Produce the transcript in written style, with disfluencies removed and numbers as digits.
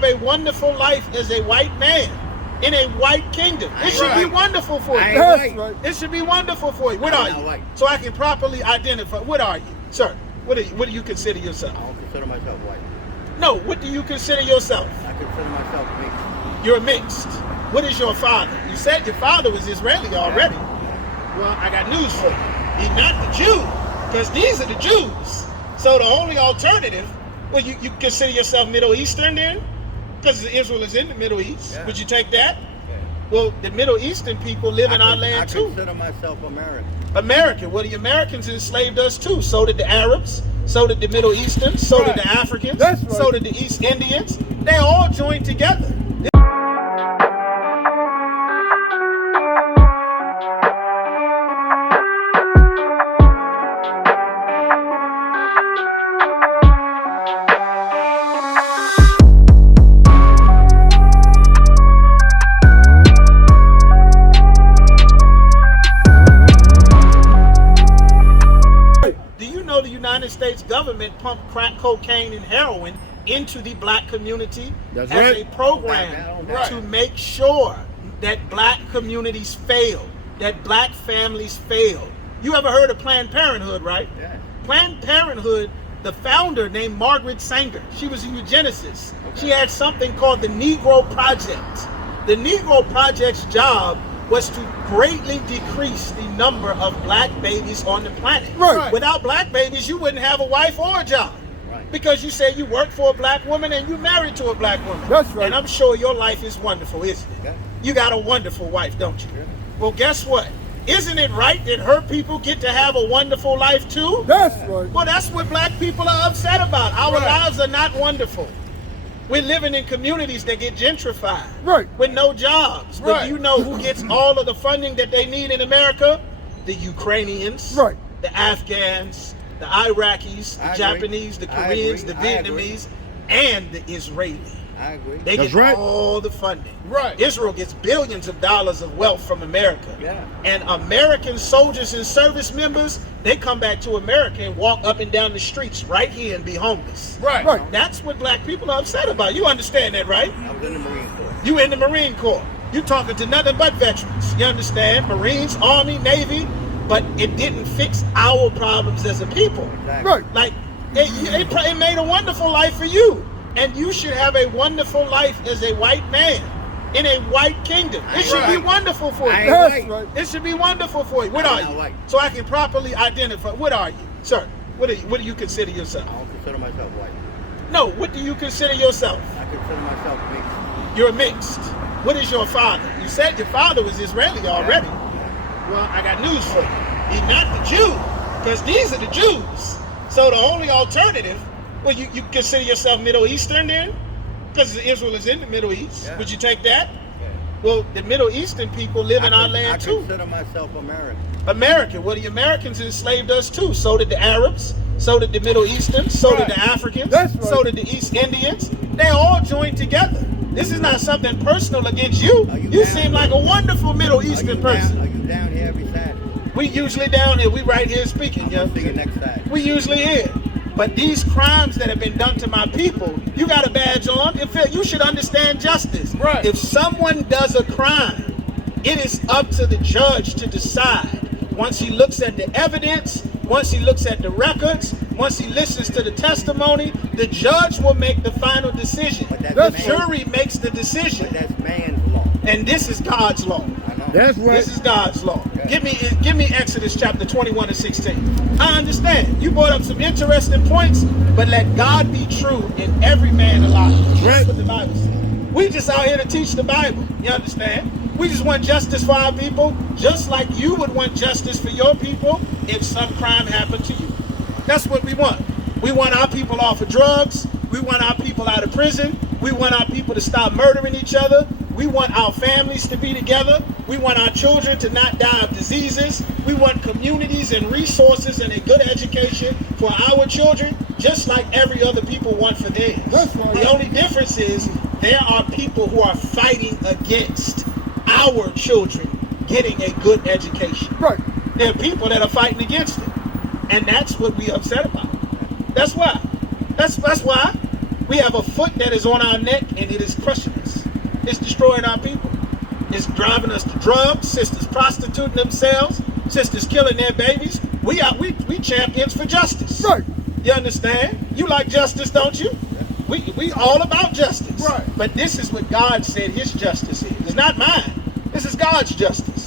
have a wonderful life as a white man in a white kingdom. It should be wonderful for you. That's right. It should be wonderful for you. What are you? White. So I can properly identify. What are you, sir? What do you consider yourself? I don't consider myself white. No, what do you consider yourself? I consider myself mixed. You're mixed. What is your father? You said your father was Israeli already. Well, I got news for you. He's not the Jew, because these are the Jews. So the only alternative, well, you consider yourself Middle Eastern then? Because Israel is in the Middle East. Yeah. Would you take that? Yeah. Well, the Middle Eastern people live in our land too. I consider myself American. American. Well, the Americans enslaved us too. So did the Arabs. So did the Middle Easterns. So did the Africans. That's right. So did the East Indians. They all joined together. The United States government pumped crack cocaine and heroin into the black community That's as right. a program to make sure that black communities fail, that black families fail. You ever heard of Planned Parenthood, right? Yeah. Planned Parenthood, the founder named Margaret Sanger, she was a eugenicist. Okay. She had something called the Negro Project. The Negro Project's job was to greatly decrease the number of black babies on the planet. Right. Without black babies, you wouldn't have a wife or a job. Right. Because you say you work for a black woman and you married to a black woman. That's right. And I'm sure your life is wonderful, isn't it? Yeah. You got a wonderful wife, don't you? Yeah. Well, guess what? Isn't it right that her people get to have a wonderful life too? That's right. Well, that's what black people are upset about. Our Right. lives are not wonderful. We're living in communities that get gentrified. Right. With no jobs. But Right. do you know who gets all of the funding that they need in America? The Ukrainians. Right. The Afghans, the Iraqis, the I agree. Japanese, the I Koreans, the agree. I agree. Vietnamese, and the Israeli. I agree. They That's get right. all the funding. Right. Israel gets billions of dollars of wealth from America. Yeah. And American soldiers and service members, they come back to America and walk up and down the streets right here and be homeless. Right. Right. That's what black people are upset about. You understand that, right? I was in the Marine Corps. You in the Marine Corps. You talking to nothing but veterans. You understand? Marines, Army, Navy. But it didn't fix our problems as a people. Exactly. Right. Like, it made a wonderful life for you. And you should have a wonderful life as a white man in a white kingdom. It should be wonderful for I you. ain't That's white. right. It should be wonderful for you. What I'm are not you? white. So I can properly identify. What are you, sir? What do you consider yourself? I don't consider myself white. No, what do you consider yourself? I consider myself mixed. You're mixed. What is your father? You said your father was Israeli already. Well, I got news for you. He's not the Jew, because these are the Jews. So the only alternative, well, you consider yourself Middle Eastern then? Because Israel is in the Middle East. Yeah. Would you take that? Yeah. Well, the Middle Eastern people live in our land I too. consider myself American. American. Well, the Americans enslaved us too. So did the Arabs. So did the Middle Easterns. So did the Africans. That's right. So did the East Indians. They all joined together. This is not something personal against you. Are you You down? seem like a wonderful Middle Eastern person. Are you down here every Saturday? We usually down here. We right here speaking, I'm young. see you next Saturday. We usually here. But these crimes that have been done to my people, you got a badge on. You should understand justice. Right. If someone does a crime, it is up to the judge to decide. Once he looks at the evidence, once he looks at the records, once he listens to the testimony, the judge will make the final decision. But The that's jury makes the But decision. that's man's law. And this is God's law. I know. That's right. This is God's law. Yeah. Give me Exodus chapter 21 and 16. I understand. You brought up some interesting points, but let God be true and every man a lie. That's Right. what the Bible says. We just out here to teach the Bible. You understand? We just want justice for our people, just like you would want justice for your people if some crime happened to you. That's what we want. We want our people off of drugs. We want our people out of prison. We want our people to stop murdering each other. We want our families to be together. We want our children to not die of diseases. We want communities and resources and a good education for our children, just like every other people want for theirs. That's right. The only difference is there are people who are fighting against our children getting a good education. Right. There are people that are fighting against it. And that's what we upset about. That's why. That's why. We have a foot that is on our neck, and it is crushing us. It's destroying our people. It's driving us to drugs, sisters prostituting themselves, sisters killing their babies. We champions for justice. Right. You understand? You like justice, don't you? We all about justice. Right. But this is what God said his justice is. It's not mine. This is God's justice.